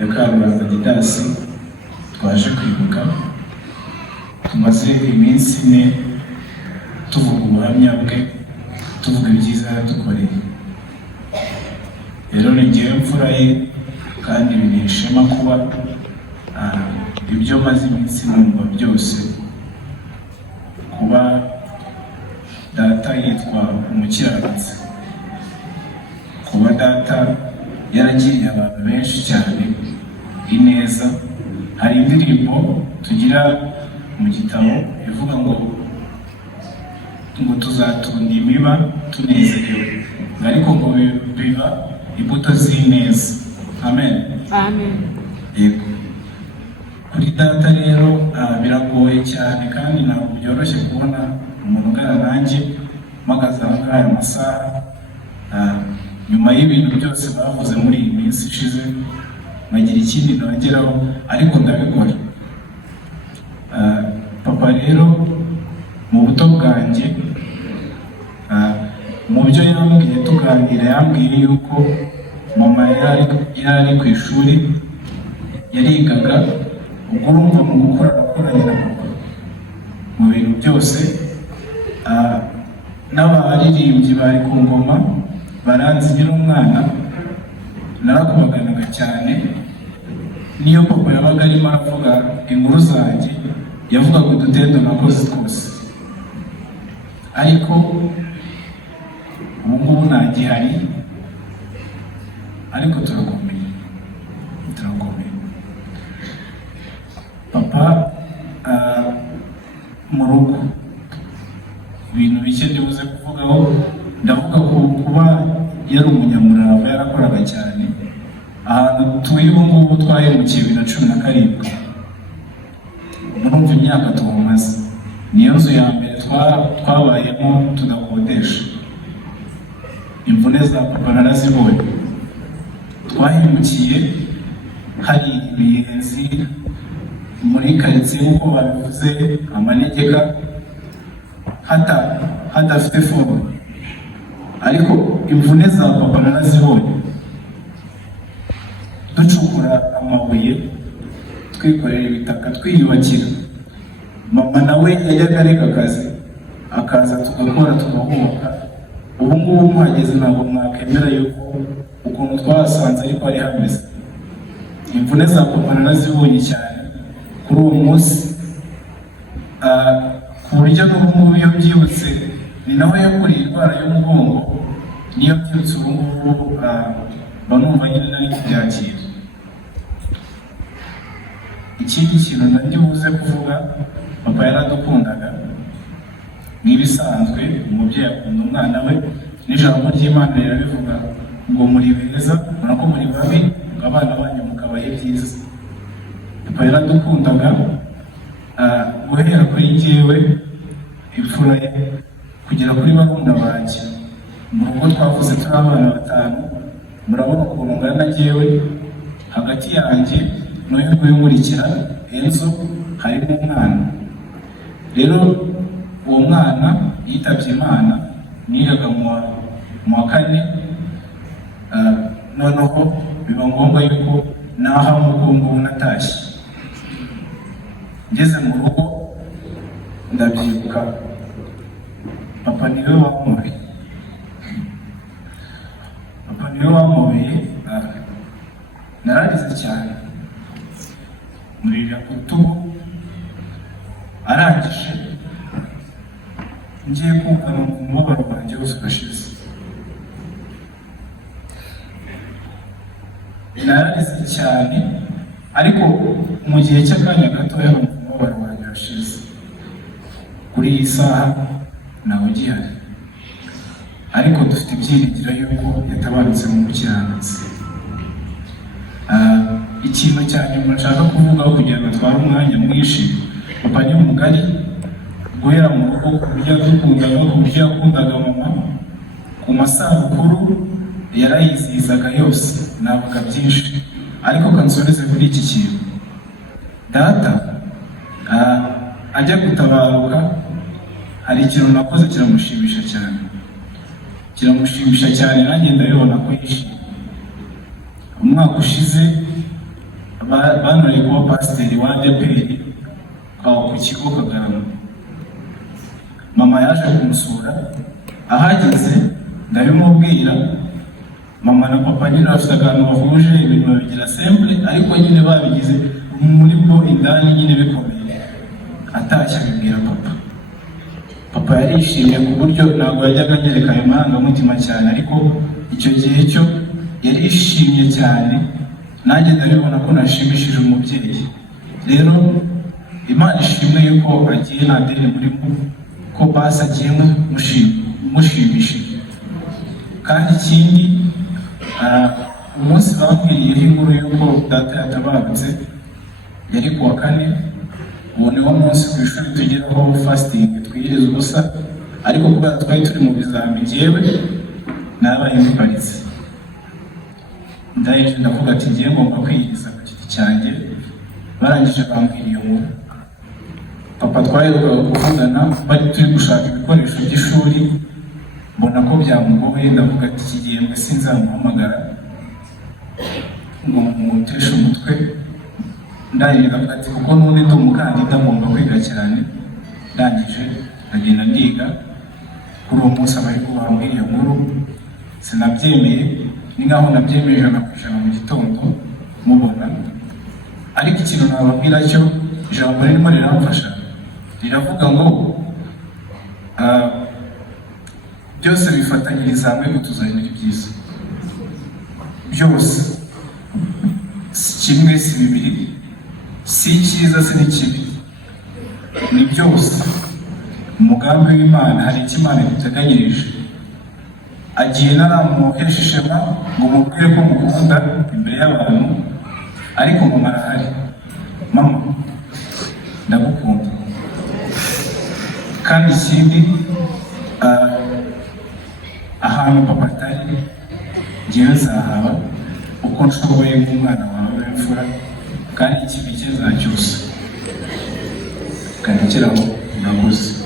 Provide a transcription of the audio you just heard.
ya Karuranga Didasi twaje kwibuka. Tumaze iminsi 4 tuvuga ubuhamya bwe, tuvuga ibyiza yadukoreye. Rero ni njyewe mfura ye kandi binishema kuba ibyo maze iminsi numva byose, kuba data yitwa umukiranutsi, kuba data yaragiriye abantu benshi cyane ineza. Hari indirimbo tugira mu gitabo ivuga ngo tuzatunda imiba tunezerewe, ariko ngo biba imbuto z'ineza. Amen. Amen. Yego. Kuri data rero biragoye cyane kandi ntabwo byoroshye kubona umuntu ungana nanjye mpagaze aha ngaha aya masaha, nyuma y'ibintu byose bavuze muri iyi minsi ishize nkagira ikindi nongeraho, ariko ndabikora. Papa rero mu buto bwanjye, mu byo yambwiye tuganira, yambwiye yuko mama yari ku ishuri yarigaga, ubwo urumva mu gukora akoranye na papa mu bintu byose. N'abaririmbyi bari ku ngoma baranzi nyiri umwana, narakubaganaga cyane. Niyo papa yabaga arimo aravuga inkuru zanjye, yavugaga udutendo nakoze twose, ariko ubu ngubu ntagihari, ariko turakomeye. Papa mu rugo ibintu bike ndibuze kuvugaho, ndavuga kuba yari umunyamurava, yarakoraga cyane. Ahantu tuye ubu ngubu twahemukiye 2017, murumva imyaka tumaze. Niyo nzu ya mbere twabayemo tudakodesha. Imvune za papa narazibonye. Twahemukiye hari ibihenzi muri karitsiye nk'uko babivuze, amanegeka hadafite fomu, ariko imvune za papa narazibonye. Ducukura amabuye, twikorera ibitaka, twiyubakira. Mama nawe yajyaga areka akazi akaza tugakora tugahubaka. Ubu ngubu mwageze ntabwo mwakemera yuko ukuntu twasanze ariko ari hameze. Imvune za papa narazibonye cyane kuri uwo munsi, ku buryo n'ubu ngubu iyo byibutse, ni nawe yakuriye indwara y'umugongo. Niyo byibutse ubu ngubu mba numva nyine nari kubyakira. Ikindi kintu nabyo buze kuvuga, papa yaradukundaga nk'ibisanzwe. Umubyeyi akunda umwana we, n'ijambo ry'Imana rirabivuga ngo muri beza murako muri babi, ngo abana banyu mukabaye byiza. Papa yaradukundaga guhera kuri njyewe imfura ye kugera kuri barumuna banjye. Mu rugo twavuze turi abana 5, murabona ukuntu ngana njyewe. Hagati yanjye n'uyu nguyu nkurikira Enzo harimo umwana. Rero uwo mwana yitabye Imana, nigaga mu wa 4. Noneho biba ngombwa yuko naha umugongo natashye. Ngeze mu rugo ndabyibuka, papa niwe wamubeye. Nararize cyane, murira ku rutugu. Arangije ngiye kumva umubabaro wanjye wose urashize. Nararize cyane, ariko mu gihe cy'akanya gatoya umubabaro wanjye urashize. Kuri iyi saha ntawe ugihari, ariko dufite ibyiringiro yuko yatabarutse mu bukiranutsi. Ikintu cya nyuma nshaka kuvugaho kugira ngo atware umwanya mwinshi, papa ni umugari. Guhera mu rugo, ku buryo yadukundaga, ku buryo yakundaga mama. Ku masabukuru yarayizihizaga yose, navuga byinshi, ariko kansoreze kuri iki kintu. Data ajya gutabaruka, hari ikintu nakoze kiramushimisha cyane, nanjye ndabibona ko yishimye. Umwaka ushize bantoreye kuba pasiteri wa ADEPR ku kigo Kagarama. Mama yaje kumusura, ahageze ndabimubwira, mama na papa nyine bafite akantu bahuje, ibintu babigira simple, ariko nyine babigize muri bwo indani nyine bikomeye. Atashye abibwira papa. Papa yarishimye ku buryo ntabwo yajyaga anyereka ayo marangamutima cyane, ariko icyo gihe cyo yarishimye cyane, nanjye ndabibona ko nashimishije umubyeyi. Rero Imana ishimwe yuko agiye nta deni murimo, ko basi agiye mushimishije. Kandi ikindi, umunsi bambwiriyeho inkuru yuko data yatabarutse yari kuwa 4, ubu niwo munsi ku ishuri tugeraho fasting twiyiriza ubusa, ariko kubera twari turi mu bizami njyewe nabaye mbiparitse. Ndahise ndavuga ati ngiye ngomba kwiyiriza ku giti cyanjye. Barangije bambwiriye ngo papa twaherukaga kuvugana bari turi gushaka ibikoresho by'ishuri, mbona ko byamugoye, ndavuga ati iki gihembwe sinzamuhamagara ngo mumuteshe umutwe. Ndangije ndavuga ati kuko n'ubundi ndi umukandida ngomba kwiga cyane. Ndangije ndagenda ndiga. Kuri uwo munsi abari kubambwira iyo nkuru sinabyemeye, ni nkaho nabyemeje ijana mu gitondo mubona. Ariko ikintu nababwira cyo ijambo ririmo riramfasha, riravuga ngo byose bifatanyiriza hamwe kutuzanira ibyiza. Byose si kimwe, si bibiri, si icyiza, si n'ikibi, ni byose umugambi w'Imana. Hari icyo Imana iguteganyirije. Agiye naramuhesha ishema ngo mubwire ko mukunda imbere y'abantu, ariko mama arahari. Mama ndagukunda. Kandi ikindi, ahantu papa atari ngewe nzahaba uko nshoboye nk'umwana wawe w'imfura, kandi ikibi cye nzacyusa. Kandi kiraho urakoze.